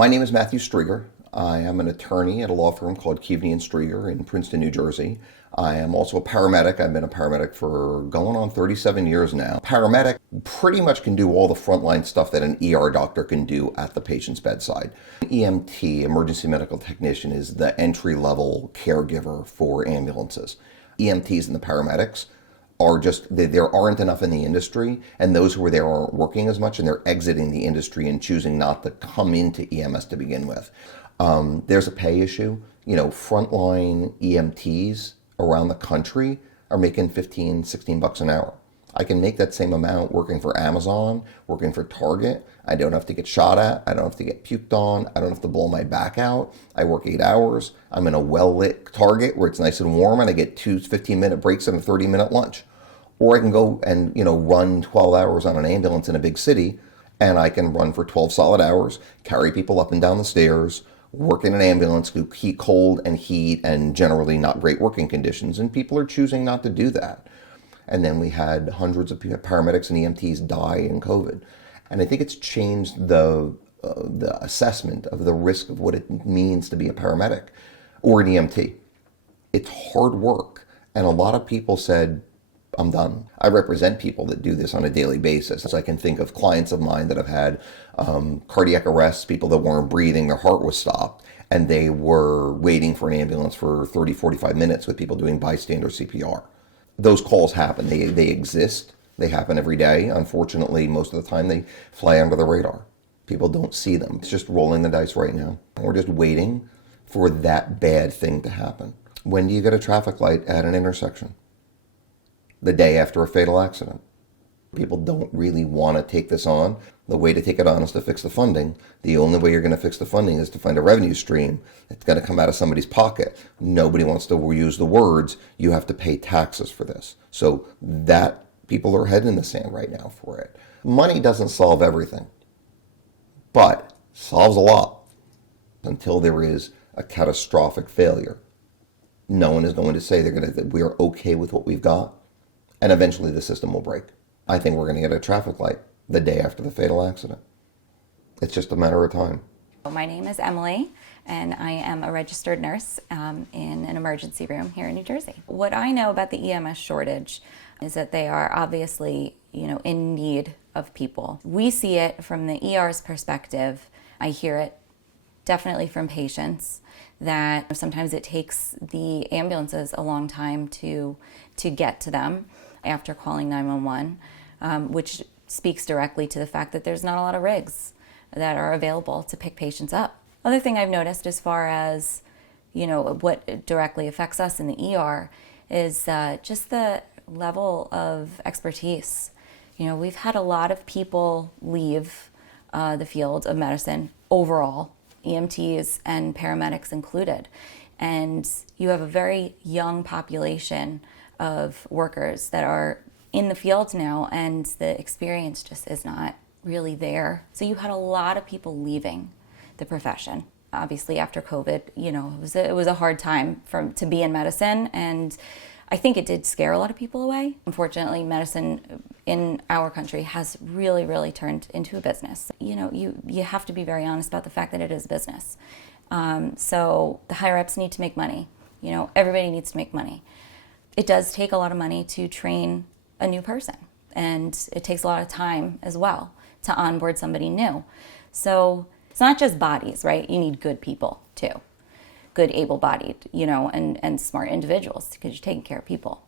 My name is Matthew Strieger. I am an attorney at a law firm called Keaveney and Strieger in Princeton, New Jersey. I am also a paramedic. I've been a paramedic for going on 37 years now. Paramedic pretty much can do all the frontline stuff that an ER doctor can do at the patient's bedside. EMT, emergency medical technician, is the entry-level caregiver for ambulances. EMTs and the paramedics are just, there aren't enough in the industry, and those who are there aren't working as much, and they're exiting the industry and choosing not to come into EMS to begin with. There's a pay issue. Frontline EMTs around the country are making 15, 16 bucks an hour. I can make that same amount working for Amazon, working for Target. I don't have to get shot at. I don't have to get puked on. I don't have to blow my back out. I work 8 hours. I'm in a well-lit Target where it's nice and warm, and I get 2 15-minute breaks and a 30-minute lunch. Or I can go and, run 12 hours on an ambulance in a big city, and I can run for 12 solid hours, carry people up and down the stairs, work in an ambulance, do cold and heat and generally not great working conditions, and people are choosing not to do that. And then we had hundreds of paramedics and EMTs die in COVID. And I think it's changed the assessment of the risk of what it means to be a paramedic or an EMT. It's hard work. And a lot of people said, I'm done. I represent people that do this on a daily basis. So I can think of clients of mine that have had cardiac arrests, people that weren't breathing, their heart was stopped, and they were waiting for an ambulance for 30, 45 minutes with people doing bystander CPR. Those calls happen. They exist. They happen every day. Unfortunately, most of the time they fly under the radar. People don't see them. It's just rolling the dice right now. We're just waiting for that bad thing to happen. When do you get a traffic light at an intersection? The day after a fatal accident. People don't really want to take this on. The way to take it on is to fix the funding. The only way you're going to fix the funding is to find a revenue stream that's going to come out of somebody's pocket. Nobody wants to use the words, you have to pay taxes for this. So that people are head in the sand right now for it. Money doesn't solve everything, but solves a lot. Until there is a catastrophic failure, no one is going to say we are okay with what we've got. And eventually the system will break. I think we're going to get a traffic light the day after the fatal accident. It's just a matter of time. My name is Emily, and I am a registered nurse in an emergency room here in New Jersey. What I know about the EMS shortage is that they are obviously, in need of people. We see it from the ER's perspective. I hear it definitely from patients that sometimes it takes the ambulances a long time to get to them after calling 911, which speaks directly to the fact that there's not a lot of rigs that are available to pick patients up. Other thing I've noticed as far as, what directly affects us in the ER is just the level of expertise. We've had a lot of people leave the field of medicine overall, EMTs and paramedics included. And you have a very young population of workers that are in the field now, and the experience just is not really there. So you had a lot of people leaving the profession. Obviously after COVID, it was a hard time to be in medicine, and I think it did scare a lot of people away. Unfortunately, medicine in our country has really, really turned into a business. You have to be very honest about the fact that it is business. So the higher-ups need to make money. Everybody needs to make money. It does take a lot of money to train a new person, and it takes a lot of time as well to onboard somebody new. So it's not just bodies, right? You need good people too. Good, able-bodied, and smart individuals, because you're taking care of people.